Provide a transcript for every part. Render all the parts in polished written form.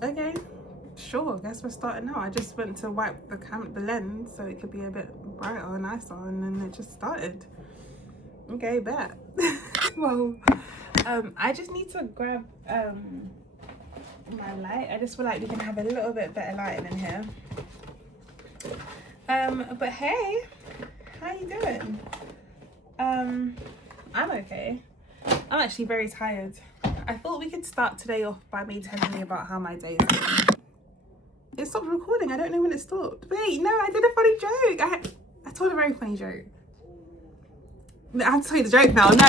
Okay, sure, guess we're starting now. I just went to wipe the lens so it could be a bit brighter and nicer, and then it just started. Okay, bet. Well, I just need to grab my light. I just feel like we can have a little bit better lighting in here. But hey, how you doing? I'm okay. I'm actually very tired. I thought we could start today off by me telling you about how my day is going. It stopped recording. I don't know when it stopped. Wait, no, I did a funny joke. I told a very funny joke. I have to tell you the joke now. No,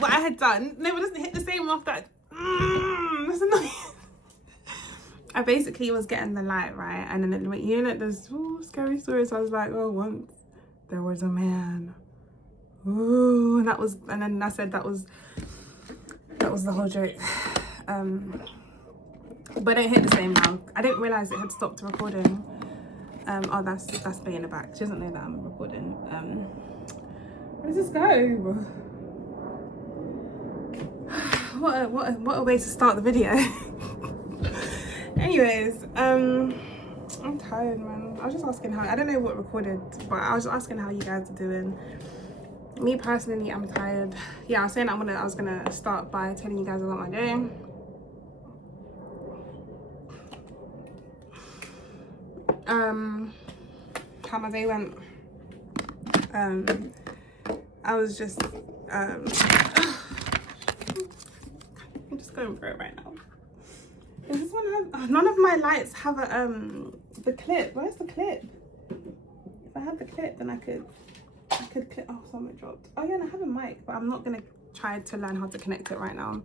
what I had done. No, it doesn't hit the same off that. That's annoying. I basically was getting the light, right? And then it went, you know, there's scary stories. So I was like, oh, once there was a man. Ooh, and then I said that was the whole joke. But it hit the same now. I didn't realize it had stopped recording. Oh, that's Bay in the back. She doesn't know that I'm recording. Where does this go? What a way to start the video. Anyways, I'm tired, man. I was just asking how, I don't know what recorded, but I was asking how you guys are doing. Me personally, I'm tired. Yeah, I was saying I was gonna start by telling you guys about my day. How my day went. I was just I'm just going through it right now. Does this one have, none of my lights have a the clip. Where's the clip? If I had the clip, then I could clip. Oh, something dropped. Oh yeah, and I have a mic, but I'm not gonna try to learn how to connect it right now.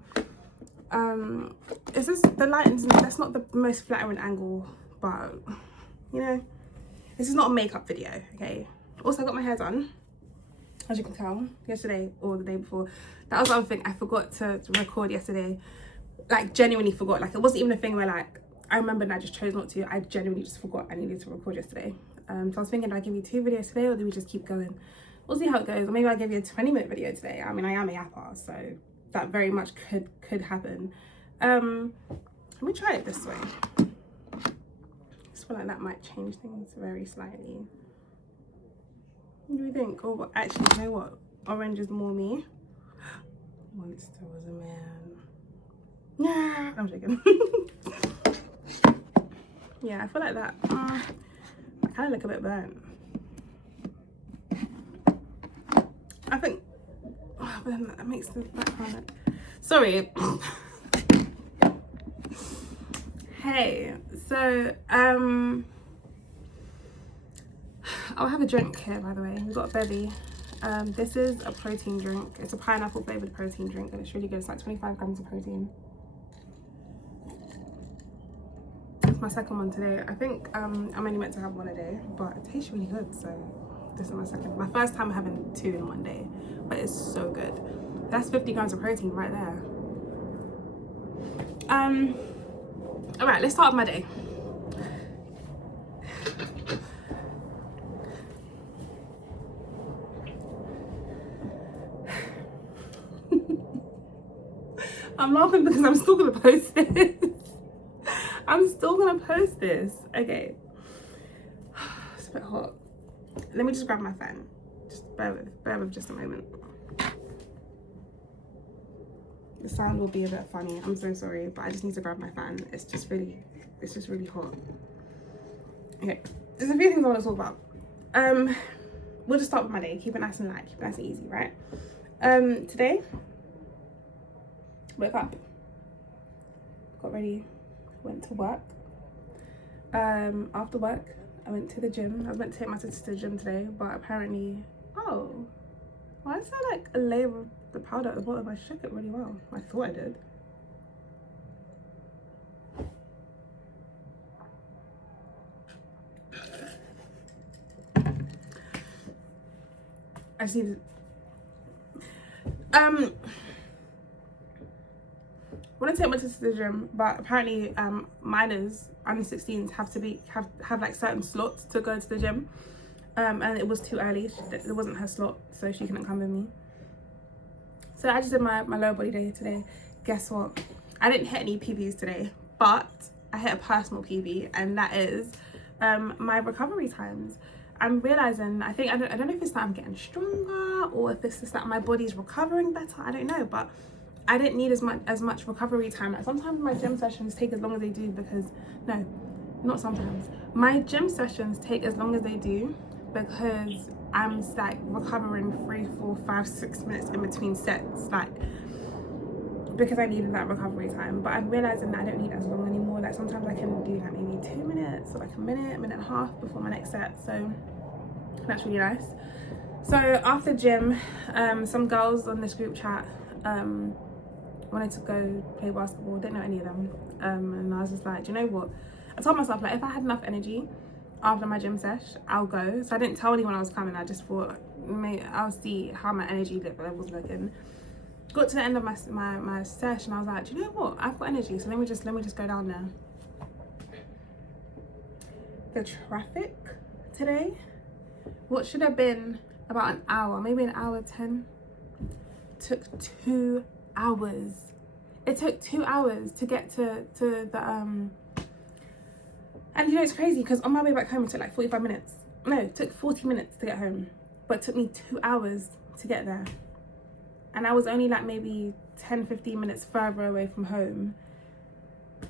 Is this the lighting? That's not the most flattering angle, but you know, this is not a makeup video, okay? Also, I got my hair done, as you can tell, yesterday or the day before. That was the other thing, I forgot to record yesterday. Like, genuinely forgot. Like, it wasn't even a thing where, like, I remembered and I just chose not to. I genuinely just forgot I needed to record yesterday. So I was thinking, do I give you 2 videos today, or do we just keep going? We'll see how it goes. Or maybe I'll give you a 20-minute video today. I mean, I am a yapper, so that very much could happen. Let me try it this way. I just feel like that might change things very slightly. What do you think? Oh, actually, you know what? Orange is more me. Once there was a man. Nah, I'm joking. Yeah, I feel like that. I kind of look a bit burnt. I think. Oh, but then that makes the background look. Sorry. Hey, so I'll have a drink here, by the way. We've got a bevy. This is a protein drink. It's a pineapple flavored protein drink, and it's really good. It's like 25 grams of protein. It's my second one today. I think I'm only meant to have one a day, but it tastes really good. So this is my second. My first time having 2 in one day, but it's so good. That's 50 grams of protein right there. All right, let's start with my day. I'm laughing because I'm still gonna post this. I'm still gonna post this. Okay. It's a bit hot. Let me just grab my fan. Just bear with just a moment. The sound will be a bit funny. I'm so sorry, but I just need to grab my fan. It's just really hot. Okay, there's a few things I want to talk about. We'll just start with my day. Keep it nice and light, keep it nice and easy, right? Today, woke up, got ready, went to work. After work, I went to the gym. I was meant to take my sister to the gym today, but apparently, oh, why is there like a layer of the powder at the bottom? I shook it really well. I thought I did. I just need to, want to take my sister to the gym, but apparently minors under 16s have like certain slots to go to the gym, and it was too early. It wasn't her slot, so she couldn't come with me. So I just did my lower body day today. Guess what? I didn't hit any PBs today, but I hit a personal PB, and that is my recovery times. I'm realizing, I don't know if it's that I'm getting stronger or if it's just that my body's recovering better. I don't know, but I didn't need as much recovery time. Like sometimes my gym sessions take as long as they do because no, not sometimes. My gym sessions take as long as they do because I'm like recovering 3, 4, 5, 6 minutes in between sets, like because I needed that recovery time. But I'm realizing that I don't need as long anymore. Like sometimes I can do like maybe 2 minutes or like a minute and a half before my next set. So that's really nice. So after gym, some girls on this group chat wanted to go play basketball. Didn't know any of them. And I was just like, do you know what? I told myself like if I had enough energy after my gym sesh, I'll go. So I didn't tell anyone I was coming. I just thought I'll see how my energy level was looking. Got to the end of my sesh and I was like, do you know what? I've got energy, so let me just go down there. The traffic today, what should have been about an hour, maybe an hour 10, took 2 hours. It took 2 hours to get to the and you know it's crazy because on my way back home it took like 45 minutes. No, it took 40 minutes to get home, but it took me 2 hours to get there. And I was only like maybe 10-15 minutes further away from home.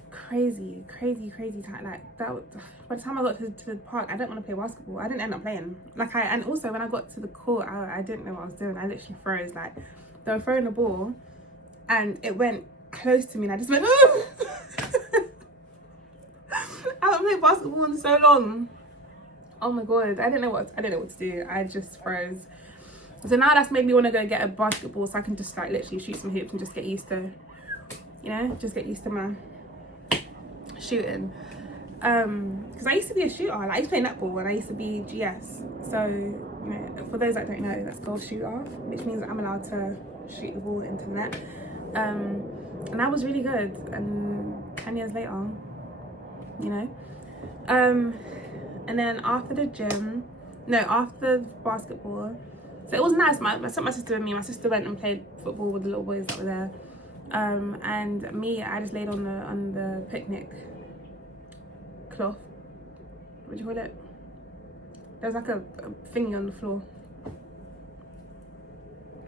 Crazy time. Like that was, by the time I got to the park, I didn't want to play basketball. I didn't end up playing. And also when I got to the court, I didn't know what I was doing. I literally froze. Like they were throwing the ball and it went close to me and I just went I haven't played basketball in so long. Oh my god, I didn't know what to do. I just froze. So now that's made me want to go get a basketball so I can just like literally shoot some hoops and just get used to, you know, just get used to my shooting. Because I used to be a shooter. Like, I used to play netball and I used to be GS. So, you know, for those that don't know, that's goal shooter, which means I'm allowed to shoot the ball into the net. And that was really good. And 10 years later, you know. And then after the gym, after basketball, so it was nice. My sister and me, my sister went and played football with the little boys that were there. And me, I just laid on the picnic cloth. What do you call it? There's like a thingy on the floor.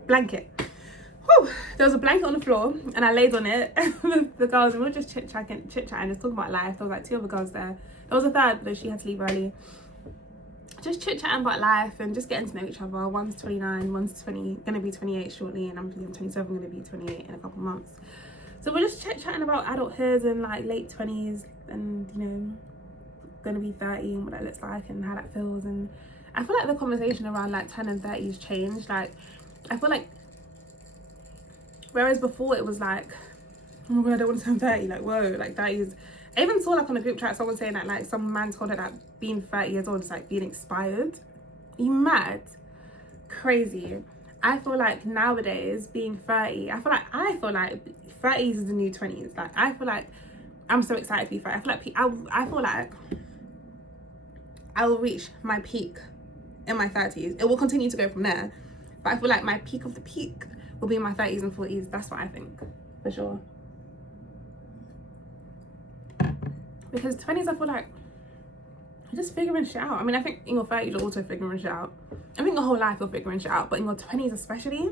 Blanket. Whew. There was a blanket on the floor and I laid on it with the girls and we were just chit-chatting, just talking about life. There was like 2 other girls there. There was a third, but she had to leave early. Just chit-chatting about life and just getting to know each other. One's 29, one's gonna be 28 shortly, and I'm 27, gonna be 28 in a couple months. So we're just chit-chatting about adulthood and like late 20s and, you know, gonna be 30 and what that looks like and how that feels. And I feel like the conversation around like 10 and 30s changed. Like I feel like whereas before it was like, oh my god, I don't want to turn 30, like whoa, like that is. I even saw like on a group chat someone saying that like some man told her that being 30 years old is like being expired. Are you mad? Crazy. I feel like nowadays being 30, I feel like 30s is the new 20s. Like I feel like I'm so excited to be 30. I feel like I will reach my peak in my 30s. It will continue to go from there, but I feel like my peak of the peak will be in my 30s and 40s. That's what I think, for sure. Because 20s, I feel like you're just figuring shit out. I mean, I think in your 30s, you're also figuring shit out. I think your whole life, you're figuring shit out. But in your 20s especially,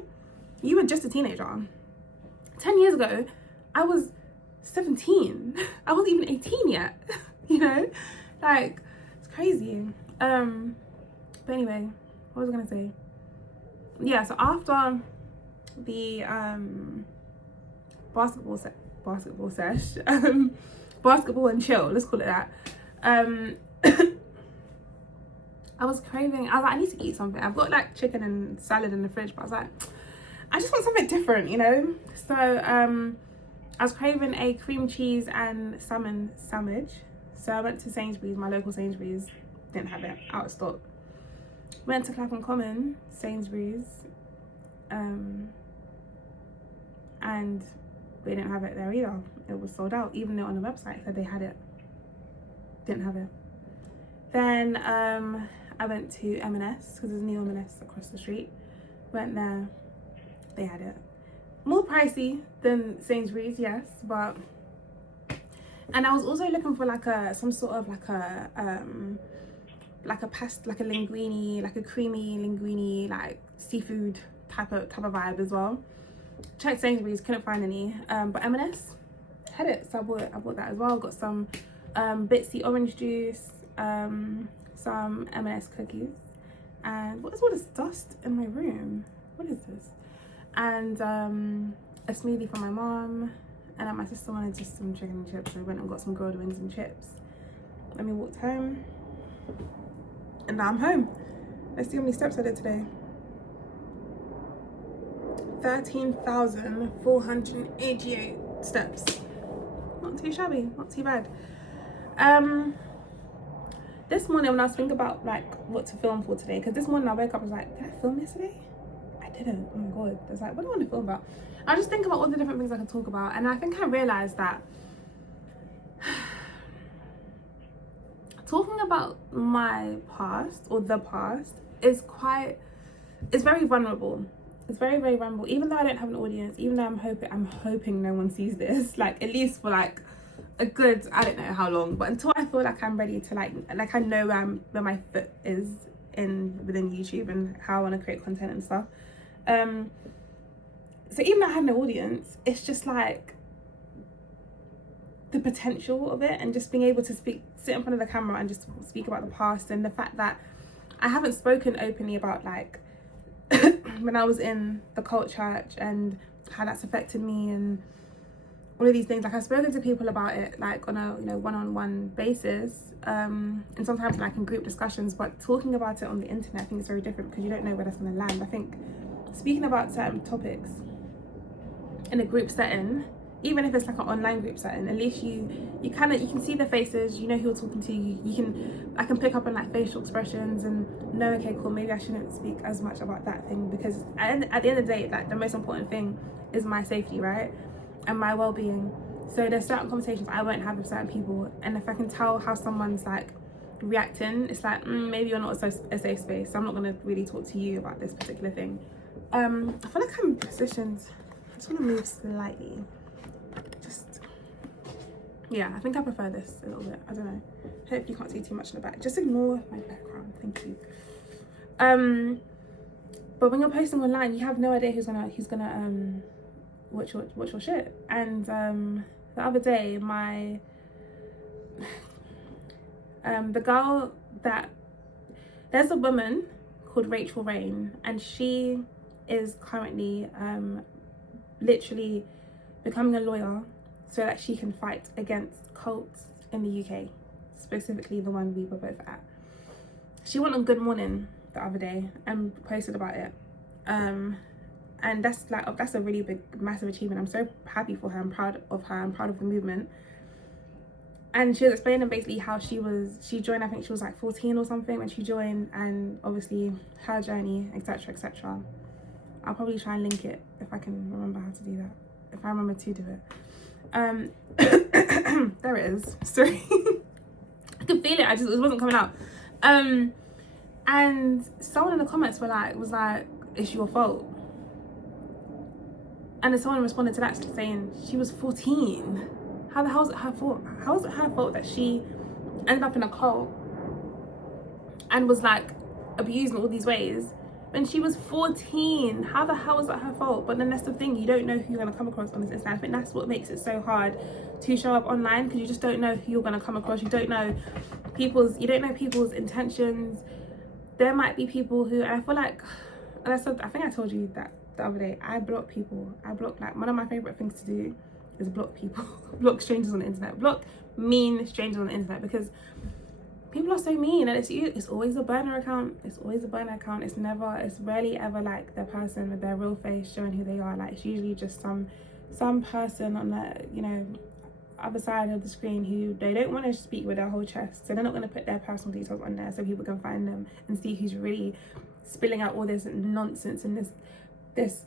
you were just a teenager. 10 years ago, I was 17. I wasn't even 18 yet, you know? Like, it's crazy. But anyway, what was I gonna say? Yeah, so after the basketball sesh, basketball and chill, let's call it that. I was craving, I was like, I need to eat something. I've got like chicken and salad in the fridge, but I was like, I just want something different, you know? So I was craving a cream cheese and salmon sandwich. So I went to Sainsbury's, my local Sainsbury's, didn't have it, out of stock. Went to Clapham Common, Sainsbury's, and they didn't have it there either. It was sold out, even though on the website said they had it. Didn't have it. Then I went to M&S, because there's a new M&S across the street. Went there, they had it. More pricey than Sainsbury's, yes, but And I was also looking for like some sort of like a linguine, like a creamy linguine, like seafood type of vibe as well. Checked Sainsbury's, couldn't find any, but M&S had it, so I bought that as well. Got some Bitsy orange juice, some M&S cookies, and what is all this dust in my room? What is this? And a smoothie for my mom, and then my sister wanted just some chicken and chips, so we went and got some grilled wings and chips. Then we walked home, and now I'm home. Let's see how many steps I did today. 13,488 steps. Not too shabby, not too bad. This morning when I was thinking about like what to film for today, because this morning I woke up, I was like, did I film yesterday? I didn't. Oh my god. I was like, what do I want to film about? I just think about all the different things I could talk about, and I think I realized that talking about my past or the past is very vulnerable. It's very, very vulnerable. Even though I don't have an audience, even though I'm hoping no one sees this, like at least for like a good, I don't know how long, but until I feel like I'm ready to like I know where my foot is within YouTube and how I want to create content and stuff. So even though I have no audience, it's just like the potential of it, and just being able to sit in front of the camera and just speak about the past, and the fact that I haven't spoken openly about like when I was in the cult church and how that's affected me and all of these things. Like I've spoken to people about it like on a one-on-one basis, and sometimes like in group discussions, but talking about it on the internet I think it's very different, because you don't know where that's going to land. I think speaking about certain topics in a group setting, even if it's like an online group setting, at least you can see the faces, you know who you're talking to. I can pick up on like facial expressions and know, okay, cool, maybe I shouldn't speak as much about that thing, because at the end of the day, like the most important thing is my safety, right, and my well-being. So there's certain conversations I won't have with certain people, and if I can tell how someone's like reacting, it's like maybe you're not a safe space, so I'm not going to really talk to you about this particular thing. I feel like I'm positioned, I just want to move slightly. Yeah, I think I prefer this a little bit. I don't know. Hope you can't see too much in the back. Just ignore my background. Thank you. But when you're posting online, you have no idea who's gonna watch your shit. And the other day, the girl there's a woman called Rachel Rain, and she is currently literally becoming a lawyer so that she can fight against cults in the UK, specifically the one we were both at. She went on Good Morning the other day and posted about it, and that's a really big, massive achievement. I'm so happy for her. I'm proud of her. I'm proud of the movement. And she was explaining basically how she joined, I think she was like 14 or something when she joined, and obviously her journey, etc, etc. I'll probably try and link it if I can remember how to do that, if I remember to do it. There it is. Sorry. I could feel it, it wasn't coming out. And someone in the comments was like, it's your fault. And then someone responded to that saying she was 14. How the hell is it her fault? How is it her fault that she ended up in a cult and was like abused in all these ways when she was 14? How the hell is that her fault? But then that's the thing, you don't know who you're going to come across on this Instagram. I think that's what makes it so hard to show up online, because you just don't know who you're going to come across. You don't know people's intentions. There might be people who, and I feel like, and I think I told you that the other day, I block people. Like, one of my favorite things to do is block people. Block strangers on the internet. Block mean strangers on the internet, because people are so mean, and it's always a burner account. It's always a burner account. It's rarely ever like the person with their real face showing who they are. Like, it's usually just some person on the other side of the screen who they don't want to speak with their whole chest, so they're not going to put their personal details on there so people can find them and see who's really spilling out all this nonsense and this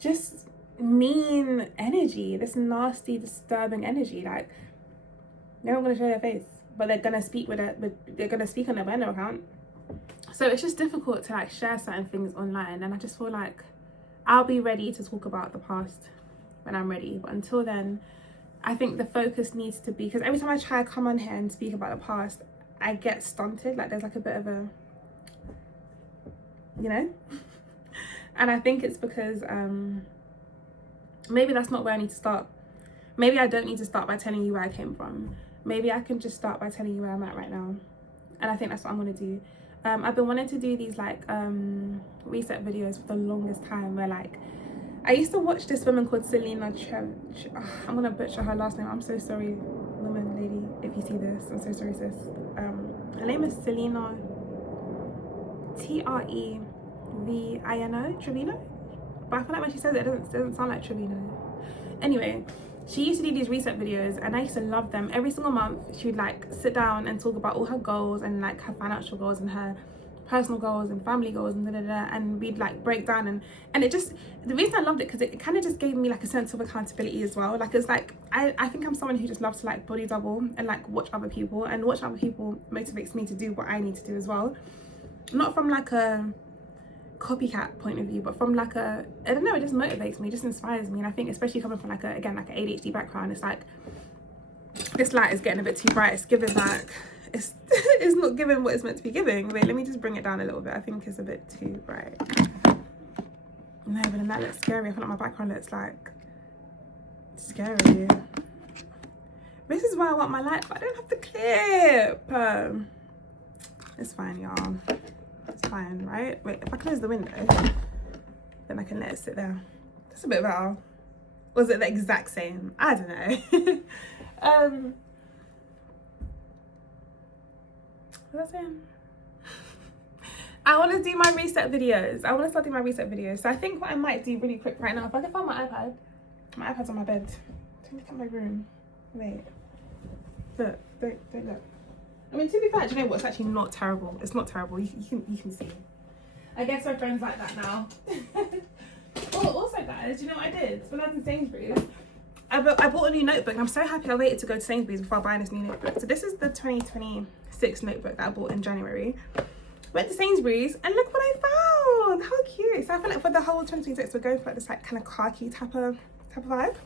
just mean energy, this nasty, disturbing energy. Like, they're not going to show their face, but they're going to speak they're going to speak on their burner account. So it's just difficult to like share certain things online, and I just feel like I'll be ready to talk about the past when I'm ready, but until then, I think the focus needs to be, because every time I try to come on here and speak about the past, I get stunted, like there's like a bit of a, you know. And I think it's because maybe that's not where I need to start. Maybe I don't need to start by telling you where I came from. Maybe I can just start by telling you where I'm at right now. And I think that's what I'm gonna do. I've been wanting to do these like reset videos for the longest time, where like I used to watch this woman called Selena I'm gonna butcher her last name, I'm so sorry, woman, lady, if you see this, I'm so sorry, sis. Her name is Selena Trevino, Trevino, but I feel like when she says it doesn't sound like Trevino. Anyway, she used to do these reset videos and I used to love them. Every single month she would like sit down and talk about all her goals and like her financial goals and her personal goals and family goals and and we'd like break down and it just, the reason I loved it because it kind of just gave me like a sense of accountability as well. Like it's like I think I'm someone who just loves to like body double and like watch other people, and watch other people motivates me to do what I need to do as well. Not from like a copycat point of view, but from like a, I don't know, it just motivates me, it just inspires me. And I think especially coming from like a, again, like an ADHD background, it's like this light is getting a bit too bright. It's giving like it's not giving what it's meant to be giving. Wait, let me just bring it down a little bit. I think it's a bit too bright. No, but then that looks scary. I feel like my background looks like scary. This is why I want my light, but I don't have the clip. It's fine, y'all. It's fine, right? Wait, if I close the window, then I can let it sit there. That's a bit better. Was it the exact same? I don't know. What was I saying? I want to do my reset videos. I want to start doing my reset videos. So I think what I might do really quick right now, if I can find my iPad's on my bed. Don't look at my room. Wait. Look, don't look. I mean, to be fair, do you know what? It's actually not terrible. It's not terrible. You can see. I guess my friends like that now. Oh, also guys, do you know what I did? When I was in Sainsbury's, I bought a new notebook and I'm so happy I waited to go to Sainsbury's before buying this new notebook. So this is the 2026 notebook that I bought in January. Went to Sainsbury's and look what I found. How cute. So I feel like for the whole 2026 we're going for like this like kind of khaki type of vibe.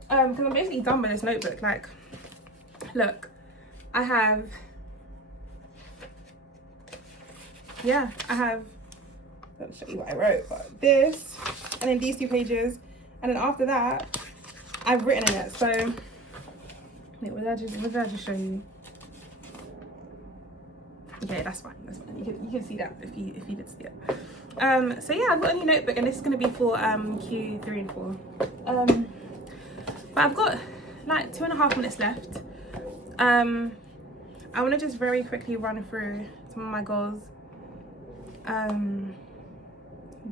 Because I'm basically done with this notebook. Like, look, I have, let me show you what I wrote, but this, and then these 2 pages, and then after that, I've written in it. So, wait, what did I just show you? Okay, that's fine. You can see that if you did see it. So yeah, I've got a new notebook, and this is gonna be for Q3 and 4. But I've got like 2.5 minutes left. I want to just very quickly run through some of my goals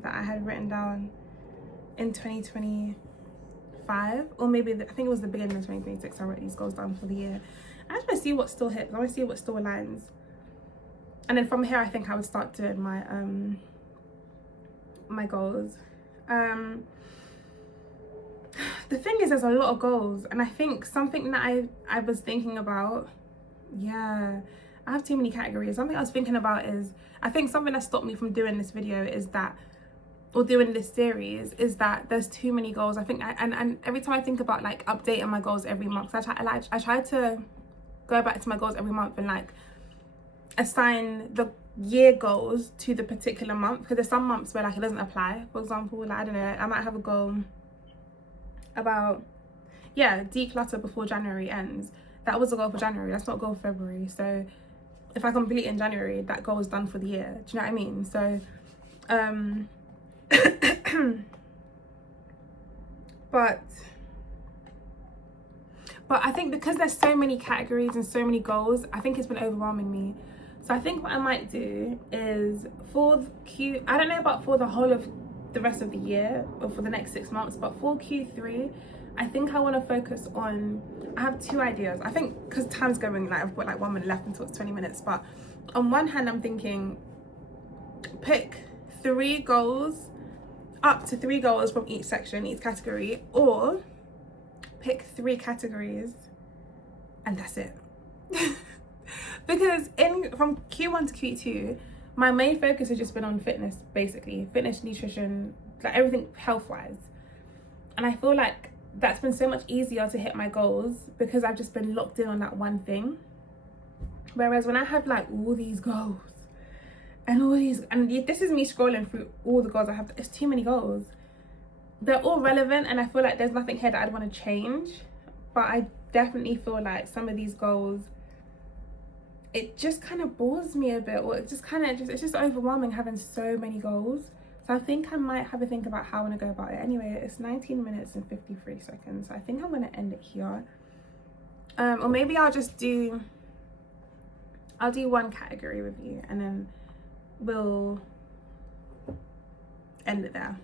that I had written down in 2025, or maybe I think it was the beginning of 2026. I wrote these goals down for the year. I just want to see what still hits. I want to see what still aligns, and then from here I think I would start doing my my goals. The thing is, there's a lot of goals, and I think something that I was thinking about, yeah, I have too many categories. Something I was thinking about is, I think something that stopped me from doing this video is that, or doing this series, is that there's too many goals. I think and every time I think about like updating my goals every month, I try to go back to my goals every month and like assign the year goals to the particular month, because there's some months where like it doesn't apply. For example, like I don't know, I might have a goal about, yeah, declutter before January ends. That was a goal for January, that's not a goal for February. So if I complete in January, that goal is done for the year. Do you know what I mean? So but I think because there's so many categories and so many goals, I think it's been overwhelming me. So I think what I might do is I don't know about for the whole of the rest of the year or for the next 6 months, but for Q3, I think I want to focus on, I have 2 ideas. I think because time's going, like I've got like 1 minute left until it's 20 minutes, but on one hand I'm thinking pick 3 goals, up to 3 goals from each section, each category, or pick 3 categories and that's it. Because from Q1 to Q2, my main focus has just been on fitness, basically. Fitness, nutrition, like everything health-wise. And I feel like that's been so much easier to hit my goals because I've just been locked in on that one thing. Whereas when I have like all these goals and all these, and this is me scrolling through all the goals I have, it's too many goals. They're all relevant and I feel like there's nothing here that I'd want to change, but I definitely feel like some of these goals, it just kind of bores me a bit, or it just kind of it's just overwhelming having so many goals. So I think I might have a think about how I want to go about it. Anyway, it's 19 minutes and 53 seconds, so I think I'm going to end it here. Or maybe I'll do one category review and then we'll end it there.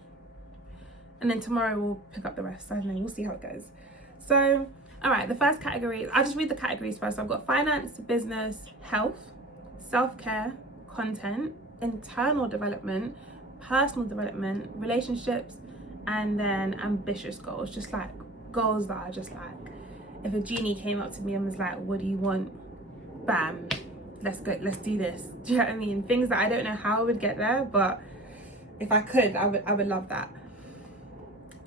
And then tomorrow we'll pick up the rest. I don't know, we'll see how it goes. So, all right, the first category, I'll just read the categories first. So I've got finance, business, health, self-care, content, internal development, personal development, relationships, and then ambitious goals. Just like goals that are just like, if a genie came up to me and was like, what do you want? Bam, let's go, let's do this. Do you know what I mean? Things that I don't know how I would get there, but if I could, I would love that.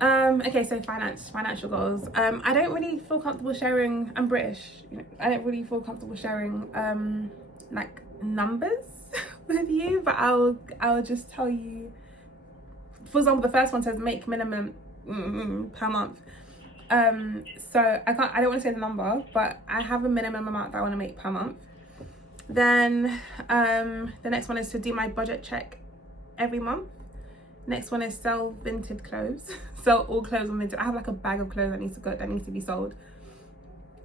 Okay, so financial goals. I don't really feel comfortable sharing, I'm British, you know, I don't really feel comfortable sharing like numbers with you, but I'll just tell you. For example, the first one says make minimum per month. So I don't want to say the number, but I have a minimum amount that I want to make per month. Then the next one is to do my budget check every month. Next one is sell vintage clothes. Sell all clothes on Vinted. I have like a bag of clothes that needs to be sold.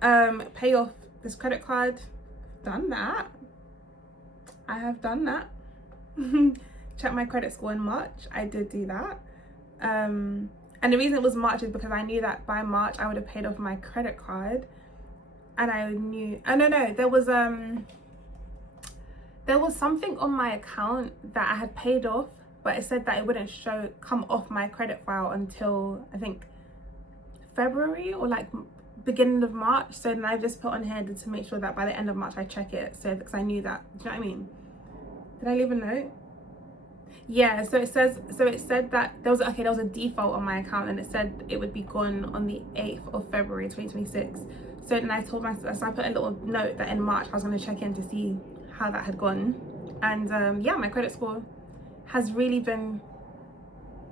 Pay off this credit card. Done that. I have done that. Check my credit score in March. I did do that. And the reason it was March is because I knew that by March I would have paid off my credit card. And I knew, no, there was something on my account that I had paid off, but it said that it wouldn't come off my credit file until I think February or like beginning of March. So then I've just put on here to make sure that by the end of March I check it. So because I knew that, do you know what I mean? Did I leave a note? Yeah, so it said that there was a default on my account and it said it would be gone on the 8th of February 2026. So then I told myself, so I put a little note that in March I was going to check in to see how that had gone. And yeah, my credit score has really been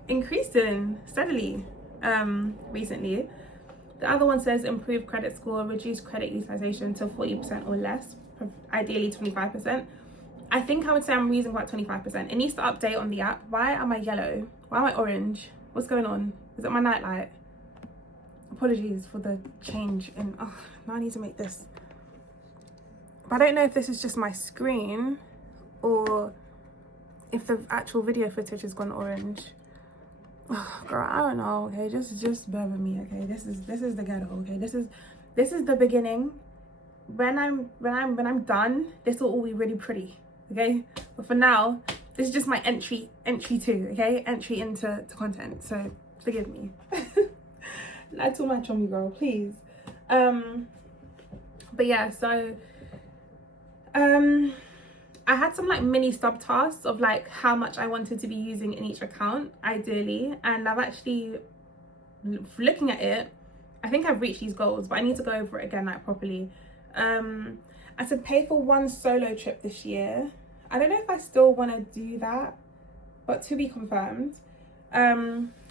increasing steadily recently. The other one says improve credit score, reduce credit utilization to 40% or less, ideally 25%. I think I would say I'm using about 25%. It needs to update on the app. Why am I yellow? Why am I orange? What's going on? Is it my nightlight? Apologies for the change in, oh, now I need to make this. But I don't know if this is just my screen or if the actual video footage has gone orange. Oh, girl, I don't know. Okay, just bear with me. Okay, this is the ghetto. Okay, this is the beginning. When I'm done, this will all be really pretty. Okay, but for now, this is just my entry to, okay, entry into content. So forgive me. Not too much on me, girl, please. But yeah, so I had some like mini subtasks of like how much I wanted to be using in each account, ideally. And I've actually, looking at it, I think I've reached these goals, but I need to go over it again like properly. I said pay for one solo trip this year. I don't know if I still want to do that, but to be confirmed.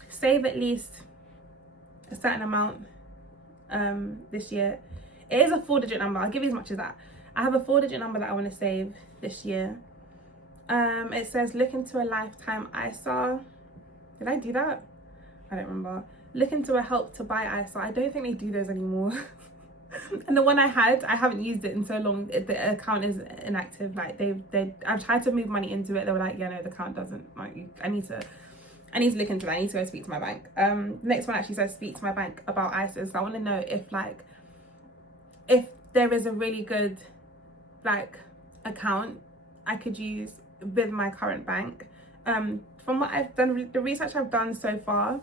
Save at least a certain amount this year. It is a 4-digit number. I'll give you as much as that. I have a 4-digit number that I want to save this year. It says look into a lifetime ISA. Did I do that? I don't remember. Look into a help to buy ISA. I don't think they do those anymore. And the one I haven't used it in so long. The account is inactive. Like I've tried to move money into it. They were like, yeah, no, the account doesn't. Like, I need to look into that. I need to go speak to my bank. The next one actually says speak to my bank about ISAs. So I want to know if there is a really good like account I could use with my current bank. From what I've done, the research I've done so far,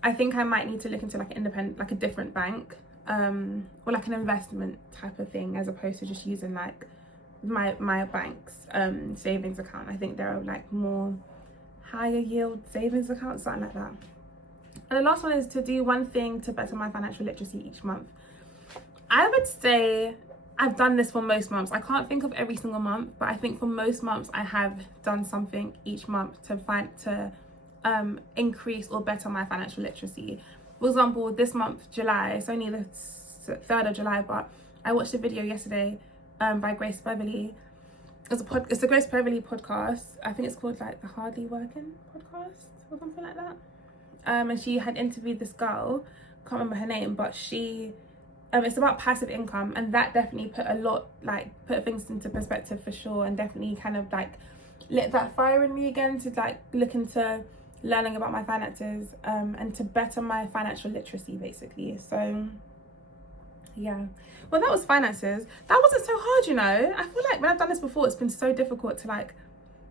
I think I might need to look into like an independent, like a different bank, or like an investment type of thing, as opposed to just using like my bank's savings account. I think there are like more higher yield savings accounts, something like that. And the last one is to do one thing to better my financial literacy each month. I would say I've done this for most months. I can't think of every single month, but I think for most months I have done something each month to increase or better my financial literacy. For example, this month, July, it's only the 3rd of July, but I watched a video yesterday by Grace Beverly. It's a Grace Beverly podcast. I think it's called like the Hardly Working podcast or something like that. And she had interviewed this girl, can't remember her name, but she it's about passive income, and that definitely put things into perspective for sure, and definitely kind of like lit that fire in me again to like look into learning about my finances and to better my financial literacy basically. So yeah, well, that was finances. That wasn't so hard, you know. I feel like when I've done this before, it's been so difficult to like,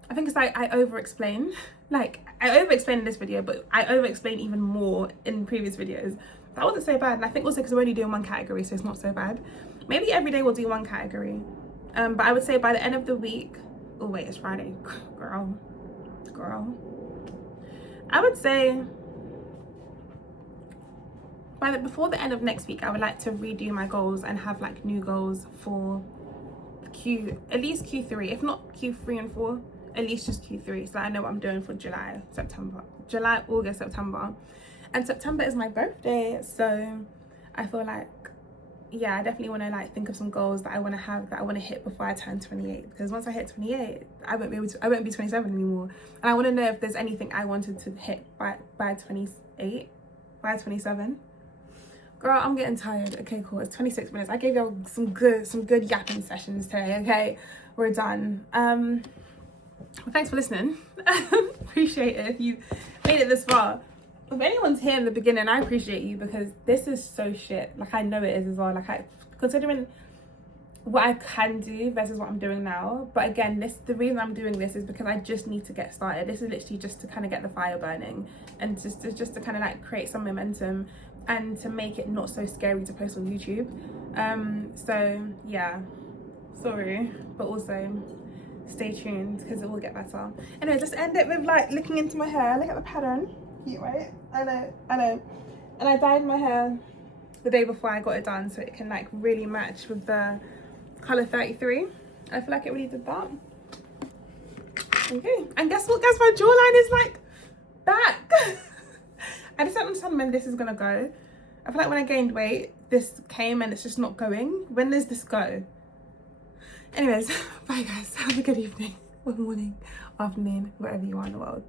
I think it's like I over-explain. Like, I over-explain in this video, but I over-explain even more in previous videos. That wasn't so bad. And I think also because we're only doing one category, so it's not so bad. Maybe every day we'll do one category. But I would say by the end of the week, oh wait, it's Friday. Girl. I would say before the end of next week, I would like to redo my goals and have like new goals for at least Q3, if not Q3 and 4, at least just Q3, so I know what I'm doing for July, August, September. And September is my birthday, so I feel like, yeah, I definitely want to like think of some goals that I want to have, that I want to hit before I turn 28, because once I hit 28, I won't be 27 anymore. And I want to know if there's anything I wanted to hit by 28, by 27. Girl, I'm getting tired. Okay, cool. It's 26 minutes. I gave y'all some good yapping sessions today. Okay, we're done. Well, thanks for listening. Appreciate it if you made it this far. If anyone's here in the beginning, I appreciate you, because this is so shit. Like, I know it is as well. Like, considering what I can do versus what I'm doing now. But again, the reason I'm doing this is because I just need to get started. This is literally just to kind of get the fire burning, and just to kind of like create some momentum and to make it not so scary to post on YouTube. So yeah, sorry, but also stay tuned because it will get better. Anyway, just end it with like looking into my hair. Look at the pattern. Cute, right? I know. And I dyed my hair the day before I got it done, so it can like really match with the color 33. I feel like it really did that. Okay, and guess what guys, my jawline is like back. I just don't understand when this is gonna go. I feel like when I gained weight, this came and it's just not going. When does this go? Anyways, bye guys, have a good evening or morning, afternoon, wherever you are in the world.